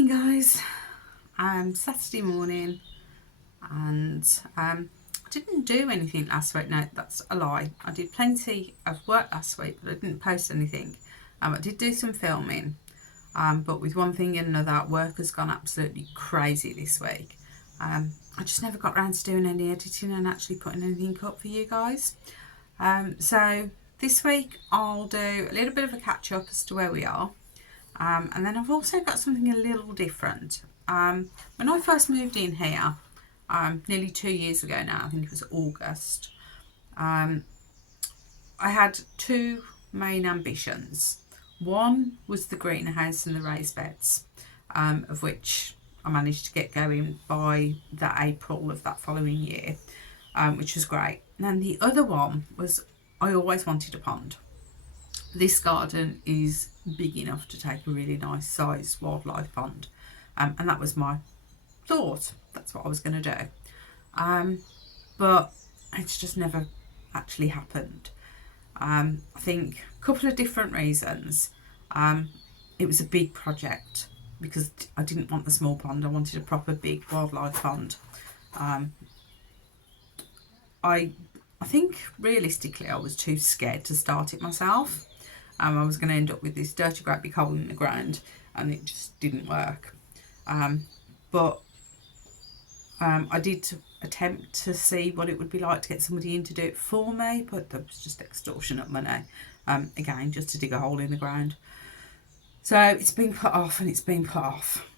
Morning guys, Saturday morning, and I didn't do anything last week. No, that's a lie. I did plenty of work last week, but I didn't post anything. I did do some filming, but with one thing and another, work has gone absolutely crazy this week. I just never got around to doing any editing and actually putting anything up for you guys. So this week I'll do a little bit of a catch up as to where we are. And then I've also got something a little different. When I first moved in here, nearly 2 years ago now, I think it was August, I had two main ambitions. One was the greenhouse and the raised beds, of which I managed to get going by the April of that following year, which was great. And then the other one was I always wanted a pond. This garden is big enough to take a really nice sized wildlife pond, and that was my thought. That's what I was going to do, but it's just never actually happened. I think a couple of different reasons. It was a big project because I didn't want the small pond. I wanted a proper big wildlife pond. I think realistically I was too scared to start it myself. I was going to end up with this dirty great big hole in the ground, and it just didn't work. But I did attempt to see what it would be like to get somebody in to do it for me, but that was just extortionate money, again, just to dig a hole in the ground. So it's been put off and it's been put off.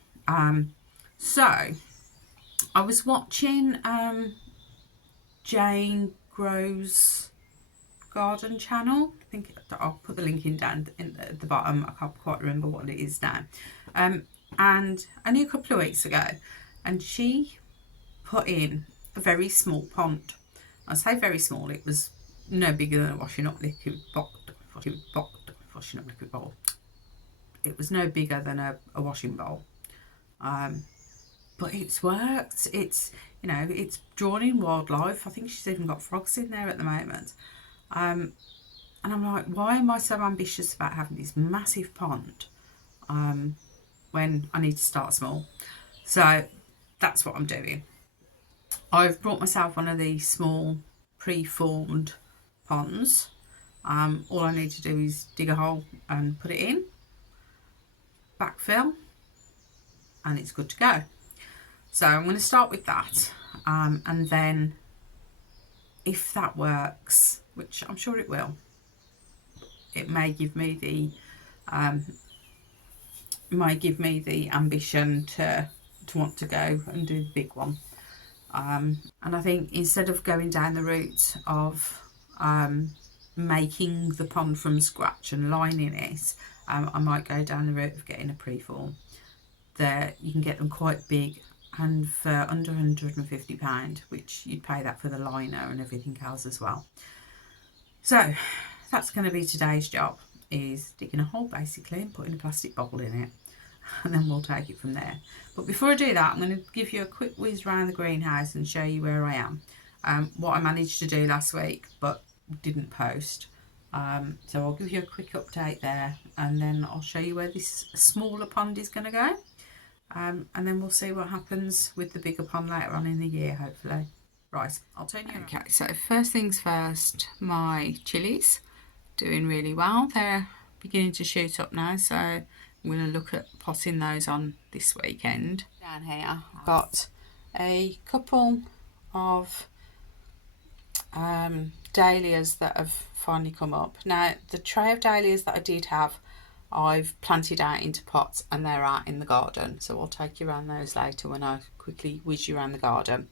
So I was watching Jane Grows Garden channel. I think I'll put the link in down at the bottom. I can't quite remember what it is now. And only a couple of weeks ago, and she put in a very small pond. I say very small, it was no bigger than a washing up liquid bowl. It was no bigger than a washing bowl. But it's worked. It's, you know, it's drawn in wildlife. I think she's even got frogs in there at the moment. And I'm like, why am I so ambitious about having this massive pond when I need to start small? So that's what I'm doing. I've brought myself one of these small pre-formed ponds. All I need to do is dig a hole and put it in, backfill, and it's good to go. So I'm going to start with that, and then if that works, which I'm sure it will, it may give me the ambition to want to go and do the big one. And I think instead of going down the route of making the pond from scratch and lining it, I might go down the route of getting a preform. There you can get them quite big, and for under £150, which you'd pay that for the liner and everything else as well. So that's going to be today's job, is digging a hole basically and putting a plastic bottle in it, and then we'll take it from there. But before I do that, I'm going to give you a quick whiz around the greenhouse and show you where I am. What I managed to do last week but didn't post. So I'll give you a quick update there, and then I'll show you where this smaller pond is going to go. And then we'll see what happens with the bigger pond later on in the year, hopefully. Right, I'll turn you. Okay, so first things first, my chilies doing really well. They're beginning to shoot up now, so I'm going to look at potting those on this weekend. Down here, I've got a couple of dahlias that have finally come up. Now, the tray of dahlias that I did have, I've planted out into pots, and they're out in the garden, so I'll take you around those later when I quickly whiz you around the garden.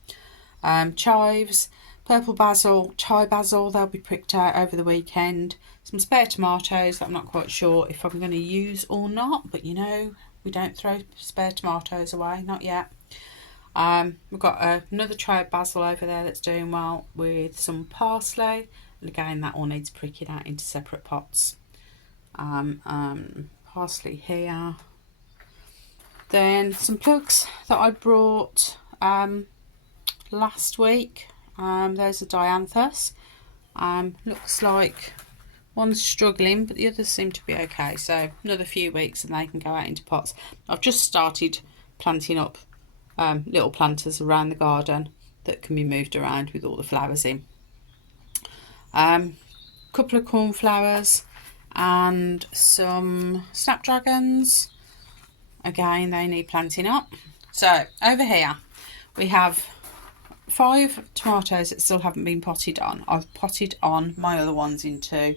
Chives, purple basil, Thai basil, they'll be pricked out over the weekend. Some spare tomatoes that I'm not quite sure if I'm going to use or not, but you know, we don't throw spare tomatoes away, not yet. We've got another tray of basil over there that's doing well, with some parsley, and again that all needs pricking out into separate pots. Parsley here. Then some plugs that I brought last week. Those are dianthus. Looks like One's struggling, but the others seem to be okay. So another few weeks and they can go out into pots. I've just started planting up little planters around the garden that can be moved around with all the flowers in. Couple of cornflowers and some snapdragons. Again, they need planting up. So over here we have 5 tomatoes that still haven't been potted on. I've potted on my other ones into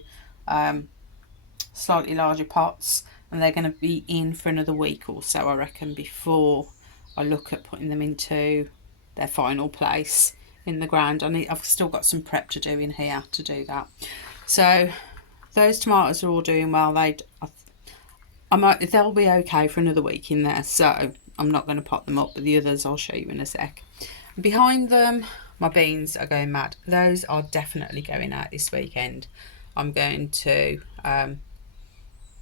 slightly larger pots, and they're going to be in for another week or so, I reckon, before I look at putting them into their final place in the ground. I've still got some prep to do in here to do that. So those tomatoes are all doing well. They'll be okay for another week in there, so I'm not going to pot them up, but the others I'll show you in a sec. Behind them, my beans are going mad. Those are definitely going out this weekend. I'm going to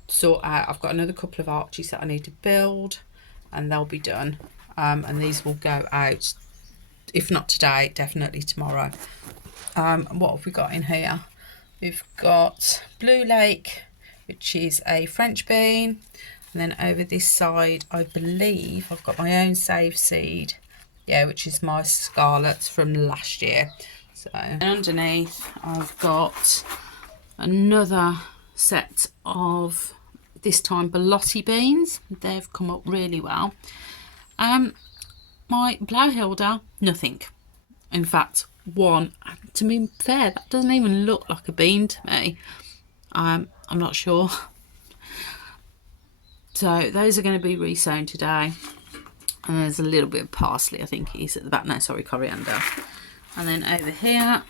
sort out, I've got another couple of arches that I need to build, and they'll be done. And these will go out, if not today, definitely tomorrow. What have we got in here? We've got Blue Lake, which is a French bean. And then over this side, I believe I've got my own save seed. Yeah, which is my scarlets from last year. So, and underneath I've got another set of, this time, Belotti beans. They've come up really well. My Blauhilda, nothing. In fact, one, to be fair, that doesn't even look like a bean to me. I'm not sure. So those are going to be resown today. And there's a little bit of parsley, I think it is at the back. No, sorry, coriander. And then over here,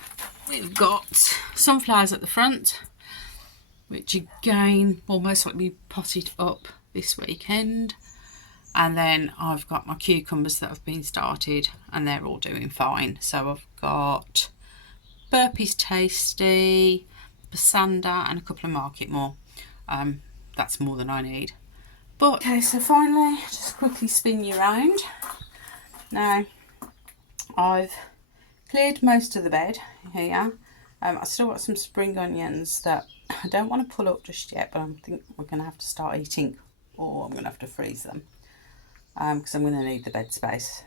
we've got sunflowers at the front, which again will most likely be potted up this weekend. And then I've got my cucumbers that have been started, and they're all doing fine. So I've got Burpee's Tasty, Basanda, and a couple of Market More. That's more than I need. But okay, so finally, just quickly spin you around. Now, I've cleared most of the bed here. I've still got some spring onions that I don't want to pull up just yet, but I think we're going to have to start eating, or I'm going to have to freeze them because I'm going to need the bed space.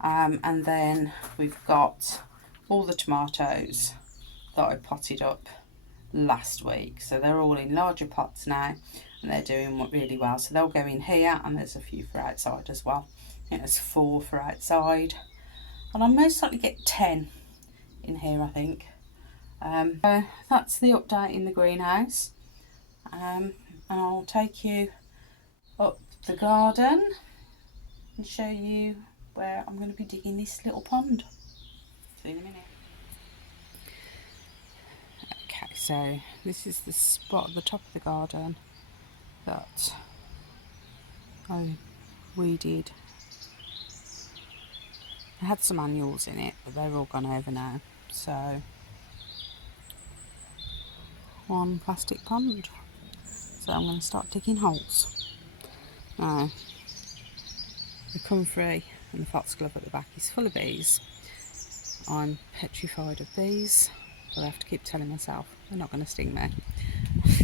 And then we've got all the tomatoes that I potted up last week. So they're all in larger pots now, and they're doing really well. So they'll go in here, and there's a few for outside as well. I think there's 4 for outside, and I'll most likely get 10 in here, I think. So that's the update in the greenhouse. And I'll take you up the garden and show you where I'm going to be digging this little pond. See you in a minute. Okay, so this is the spot at the top of the garden that I weeded. I had some annuals in it, but they're all gone over now. So, one plastic pond. So I'm going to start digging holes. Now, the comfrey and the foxglove at the back is full of bees. I'm petrified of bees, but I have to keep telling myself they're not going to sting me.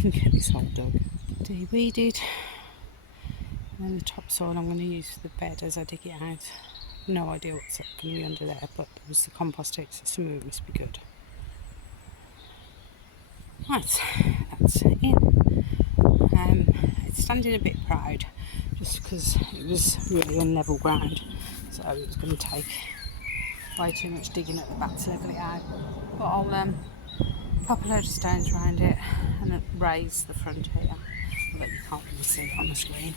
Get this hole dug. De-weeded. And then the topsoil I'm going to use for the bed as I dig it out. No idea what's going to be under there, but there was the compost heap, so some of it must be good. Right, that's in. It's standing a bit proud just because it was really unlevel ground, so it was going to take way too much digging at the back to level it out. But I'll pop a load of stones around it and then raise the front here so that you can't really see it on the screen.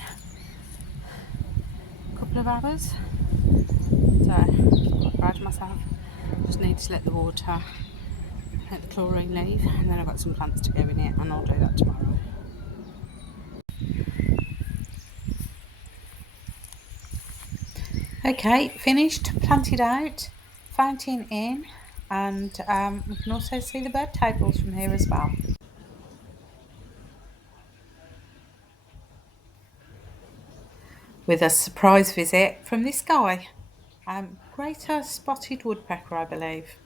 A couple of hours, so I'm quite proud of myself. Just need to let the water, let the chlorine leave, and then I've got some plants to go in it, and I'll do that tomorrow. Okay, finished, planted out, fountain in, and we can also see the bird tables from here as well. With a surprise visit from this guy, greater spotted woodpecker, I believe.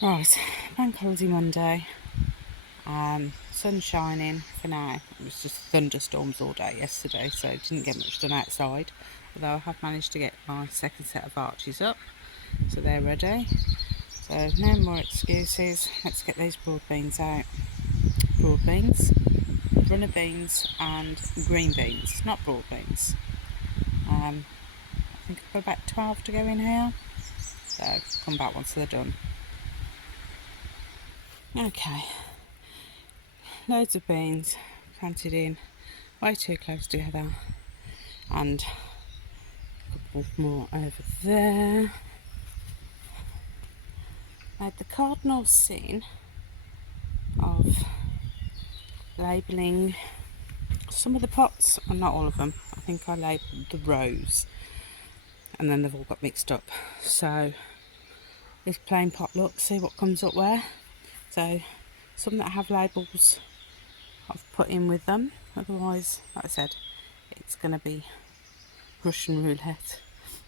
Right, bank holiday Monday. Sun shining for now. It was just thunderstorms all day yesterday, so didn't get much done outside. Although I have managed to get my second set of arches up, so they're ready. So no more excuses. Let's get these broad beans out. Broad beans, runner beans, and green beans. Not broad beans. I think I've got about 12 to go in here. So come back once they're done. Okay. Loads of beans planted in way too close together, and a couple more over there. Made the cardinal sin of labelling some of the pots, and not all of them. I think I labelled the rows and then they've all got mixed up. So this plain pot look, see what comes up where. So some that have labels I've put in with them, otherwise, like I said, it's going to be Russian roulette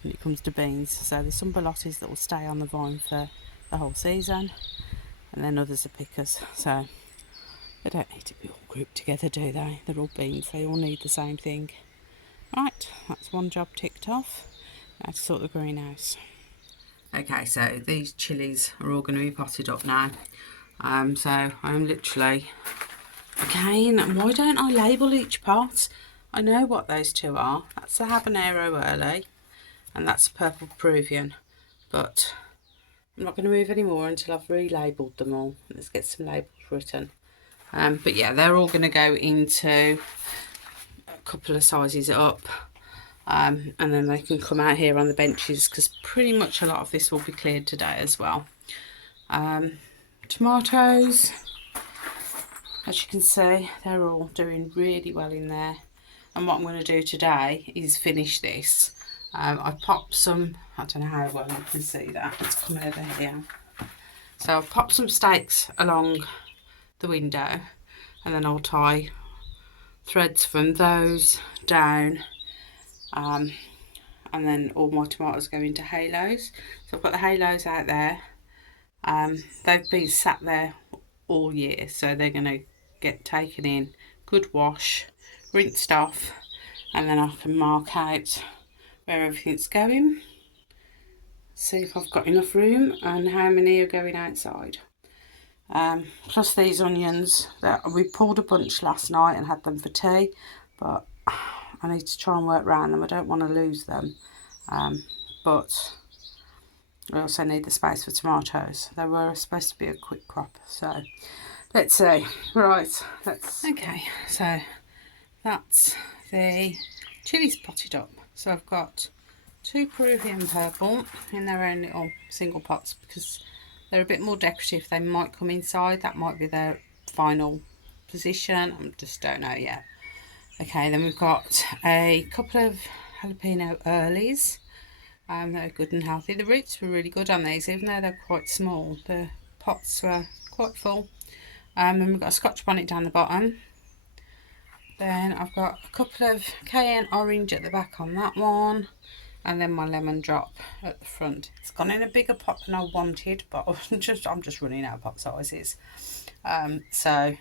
when it comes to beans. So there's some ballottis that will stay on the vine for the whole season, and then others are pickers. So they don't need to be all grouped together, do they? They're all beans, they all need the same thing. Right, that's one job ticked off. Now to sort the greenhouse. Okay, so these chilies are all going to be potted up now. So I'm literally, again, why don't I label each pot? I know what those two are. That's the habanero early and that's purple Peruvian, but I'm not going to move any more until I've relabelled them all. Let's get some labels written. But yeah, they're all going to go into a couple of sizes up, and then they can come out here on the benches, because pretty much a lot of this will be cleared today as well. Tomatoes, as you can see, they're all doing really well in there, and what I'm going to do today is finish this. I popped some, I don't know how well you can see that, it's coming over here. So I've popped some stakes along the window, and then I'll tie threads from those down, and then all my tomatoes go into halos. So I've got the halos out there. They've been sat there all year, so they're going to get taken in, good wash, rinsed off, and then I can mark out where everything's going, see if I've got enough room and how many are going outside. Plus these onions, that we pulled a bunch last night and had them for tea, but I need to try and work around them. I don't want to lose them, but I also need the space for tomatoes. They were supposed to be a quick crop, so let's see. Right, okay, so that's the chilies potted up. So I've got 2 Peruvian purple in their own little single pots, because they're a bit more decorative. They might come inside, that might be their final position, I just don't know yet. Okay, then we've got a couple of jalapeno earlies. They're good and healthy. The roots were really good on these, even though they're quite small. The pots were quite full. Then we've got a scotch bonnet down the bottom. Then I've got a couple of cayenne orange at the back on that one, and then my lemon drop at the front. It's gone in a bigger pot than I wanted, but I'm just running out of pot sizes. So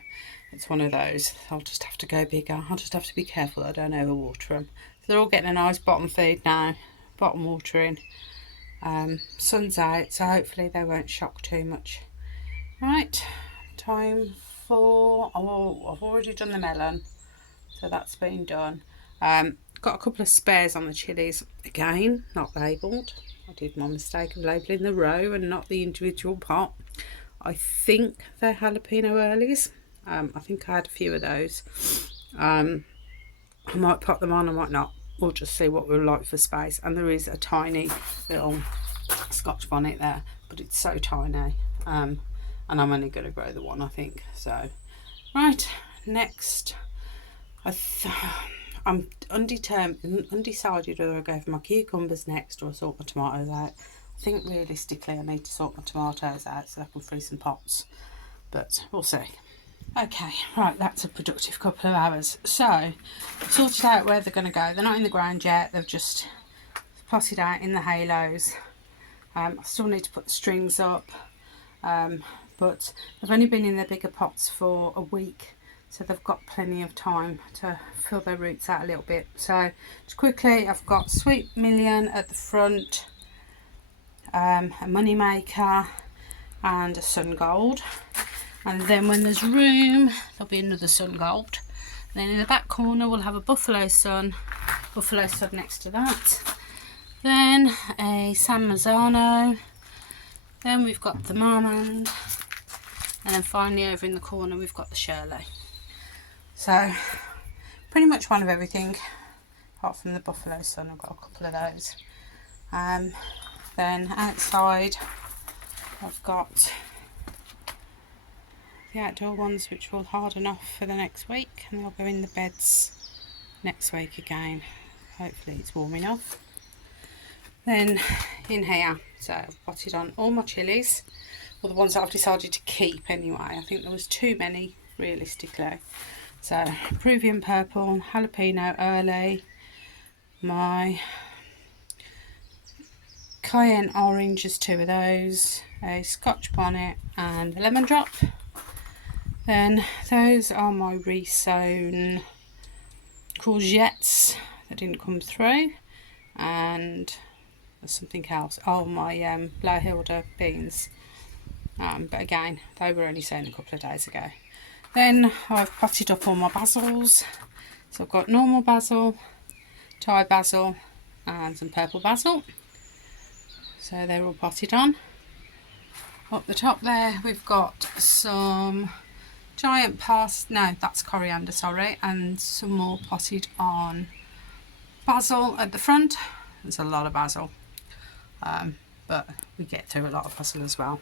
it's one of those. I'll just have to go bigger. I'll just have to be careful I don't overwater them. So they're all getting a nice bottom feed now, bottom watering. Sun's out, so hopefully they won't shock too much. Right, time for, oh, I've already done the melon, so that's been done. Got a couple of spares on the chilies, again not labelled. I did my mistake of labelling the row and not the individual pot. I think they're jalapeno earlies. I think I had a few of those. I might pop them on, I might not. We'll just see what we're like for space. And there is a tiny little scotch bonnet there, but it's so tiny, and I'm only going to grow the one, I think. So right, next, I'm undecided whether I go for my cucumbers next or sort my tomatoes out. I think realistically I need to sort my tomatoes out so I can freeze some pots, but we'll see. Okay, right, that's a productive couple of hours. So I've sorted out where they're going to go. They're not in the ground yet, they've just potted out in the halos. I still need to put the strings up. but they've only been in their bigger pots for a week, so they've got plenty of time to fill their roots out a little bit. So just quickly, I've got Sweet Million at the front, a money maker and a sun gold, and then when there's room there'll be another sun gold, and then in the back corner we'll have a buffalo sun next to that, then a San Marzano, then we've got the Marmande, and then finally over in the corner we've got the Shirley. So pretty much one of everything apart from the buffalo sun. I've got a couple of those. Then outside I've got the outdoor ones which will harden off for the next week, and they'll go in the beds next week again. Hopefully it's warm enough. Then in here, so I've potted on all my chilies, or the ones that I've decided to keep anyway. I think there was too many realistically. So Peruvian purple, jalapeno early, my cayenne orange is 2 of those, a scotch bonnet and a lemon drop. Then those are my resown courgettes that didn't come through, and there's something else. Oh, my Blair Hilda beans, but again they were only sown a couple of days ago. Then I've potted up all my basils, so I've got normal basil, Thai basil and some purple basil, so they're all potted on. Up the top there we've got some giant parsley, no that's coriander, sorry, and some more potted on basil at the front. There's a lot of basil, but we get through a lot of basil as well.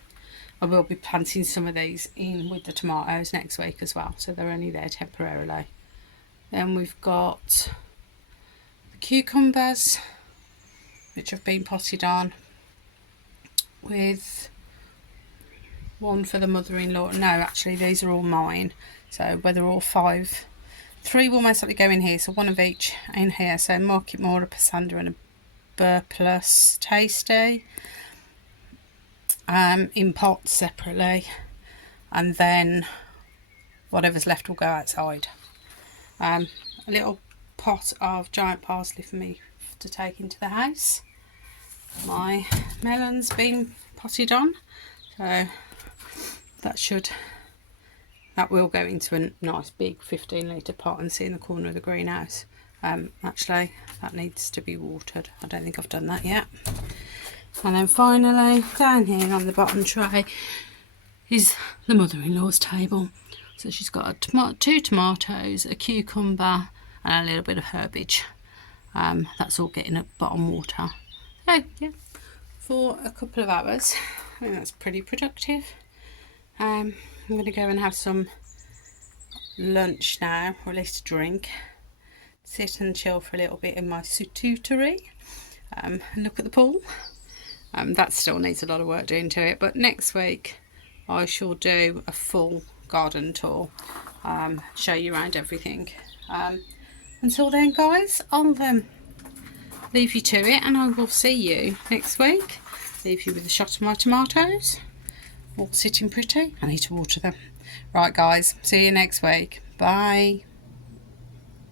I will be planting some of these in with the tomatoes next week as well, so they're only there temporarily. Then we've got the cucumbers which have been potted on, with one for the mother-in-law. No, actually these are all mine, so whether all 5, 3 will most likely go in here, so 1 of each in here. So Market Mora, Passanda and a Burr Plus Tasty, in pots separately, and then whatever's left will go outside. A little pot of giant parsley for me to take into the house. My melon's been potted on, so that will go into a nice big 15-litre pot and sit in the corner of the greenhouse. Actually that needs to be watered. I don't think I've done that yet. And then finally down here on the bottom tray is the mother-in-law's table. So she's got 2 tomatoes, a cucumber and a little bit of herbage. That's all getting at bottom water. So yeah, for a couple of hours I think that's pretty productive. I'm going to go and have some lunch now, or at least a drink, sit and chill for a little bit in my souterrain, and look at the pool. That still needs a lot of work doing to it, but next week I shall do a full garden tour, show you around everything. Until then guys, I'll leave you to it, and I will see you next week. Leave you with a shot of my tomatoes, all sitting pretty. I need to water them. Right guys, see you next week. Bye.